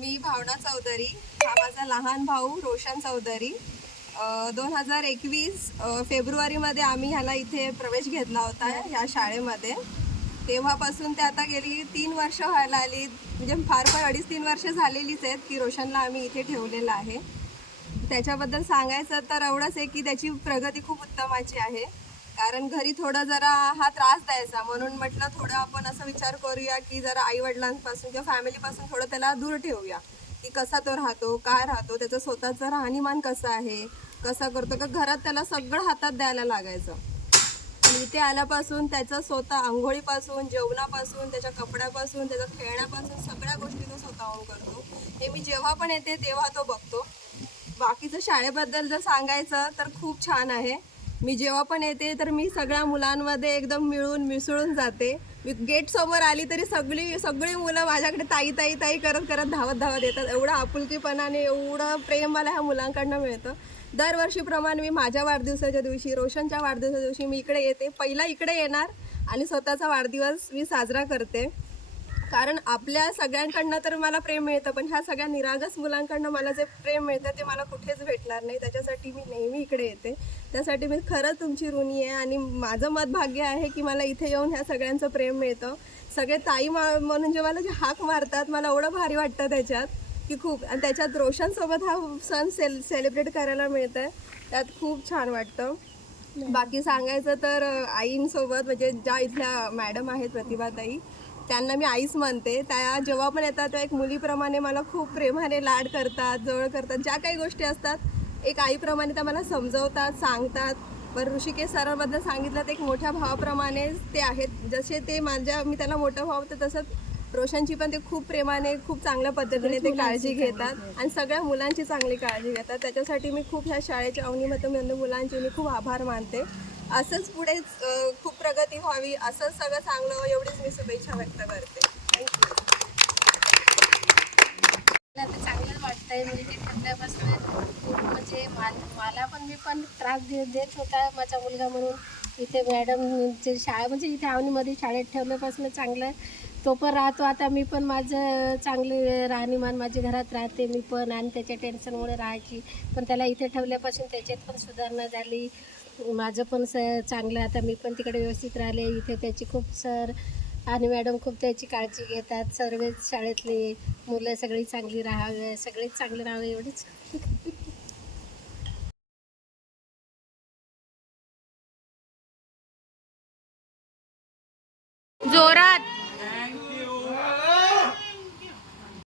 मी भावना चौधरी. हा माझा लहान भाऊ रोशन चौधरी. दोन हजार एकवीस फेब्रुवारीमध्ये आम्ही ह्याला इथे प्रवेश घेतला होता ह्या शाळेमध्ये. तेव्हापासून ते आता गेली तीन वर्ष व्हायला आली. म्हणजे फार फार अडीच तीन वर्ष झालेलीच आहेत की रोशनला आम्ही इथे ठेवलेलं आहे. त्याच्याबद्दल सांगायचं तर एवढंच आहे की त्याची प्रगती खूप उत्तमाची आहे. कारण घरी थोडं जरा हा त्रास द्यायचा. म्हणून म्हटलं थोडं आपण असं विचार करूया की जरा आई वडिलांपासून किंवा फॅमिलीपासून थोडं त्याला दूर ठेवूया. की कसा तो राहतो काय राहतो त्याचं स्वतःचं राहणीमान कसं आहे कसा करतो का घरात त्याला सगळं हातात द्यायला लागायचं. इथे आल्यापासून त्याचं स्वतः आंघोळीपासून जेवणापासून त्याच्या कपड्यापासून त्याच्या खेळण्यापासून सगळ्या गोष्टी तो स्वतःहून करतो. हे मी जेव्हा पण येते तेव्हा तो बघतो. बाकीचं शाळेबद्दल जर सांगायचं तर खूप छान आहे. मी जेव्हा पण येते तर मी सगळ्या मुलांमध्ये एकदम मिळून मिसळून जाते. मी गेट समोर आली तरी सगळी सगळी मुलं माझ्याकडे ताई ताई ताई करत करत धावत धावत येतात. एवढं आपुलकीपणाने एवढं प्रेम मला ह्या मुलांकडनं मिळतं. दरवर्षीप्रमाणे मी माझ्या वाढदिवसाच्या दिवशी रोशनच्या वाढदिवसाच्या दिवशी मी इकडे येते. पहिला इकडे येणार आणि स्वतःचा वाढदिवस मी साजरा करते. कारण आपल्या सगळ्यांकडनं तर मला प्रेम मिळतं पण ह्या सगळ्या निरागस मुलांकडनं मला जे प्रेम मिळतं ते मला कुठेच भेटणार नाही. त्याच्यासाठी मी नेहमी इकडे येते. त्यासाठी मी खरंच तुमची ऋणी आहे आणि माझं मत भाग्य आहे की मला इथे येऊन ह्या सगळ्यांचं प्रेम मिळतं. सगळे ताई मा म्हणून जे मला जे हाक मारतात मला एवढं भारी वाटतं त्याच्यात की खूप आणि त्याच्यात रोशनसोबत हा सण सेल सेलिब्रेट करायला मिळतं त्यात खूप छान वाटतं. बाकी सांगायचं तर आईंसोबत म्हणजे ज्या इथल्या मॅडम आहेत प्रतिभाताई त्यांना मी आईच म्हणते. त्या जेव्हा पण येतात त्या एक मुलीप्रमाणे मला खूप प्रेमाने लाड करतात जवळ करतात. ज्या काही गोष्टी असतात एक आईप्रमाणे त्या मला समजवतात सांगतात. बरं ऋषिकेश सरांबद्दल सांगितलं तर एक मोठ्या भावाप्रमाणे ते आहेत. जसे ते माझ्या मी त्याला मोठं भाव तर तसंच रोशनची पण ते खूप प्रेमाने खूप चांगल्या पद्धतीने ते काळजी घेतात आणि सगळ्या मुलांची चांगली काळजी घेतात. त्याच्यासाठी मी खूप ह्या शाळेच्या अवनीमतमंद मुलांचे मी खूप आभार मानते. असंच पुढे खूप व्हावी असं सगळं चांगलं व्हावं एवढीच मी शुभेच्छा व्यक्त करते. थँक्यू मला तर चांगलंच वाटतंय मी ते ठरल्यापासून खूप म्हणजे मला पण मी पण त्रास दे देत होता माझा मुलगा म्हणून. इथे मॅडमचे शाळा म्हणजे इथे आवनीमध्ये शाळेत ठेवल्यापासून चांगलं तो पण राहतो. आता मी पण माझं चांगले राहणीमान माझ्या घरात राहते. मी पण आणि त्याच्या टेन्शनमुळे राहायची. पण त्याला इथे ठेवल्यापासून त्याच्यात पण सुधारणा झाली. माझं पण स चांगलं आता मी पण तिकडे व्यवस्थित राहिले. इथे त्याची खूप सर आणि मॅडम खूप त्याची काळजी घेतात. सर्वच शाळेतली मुलं सगळी चांगली राहावे. सगळीच चांगले राहावे एवढीच. जोरात.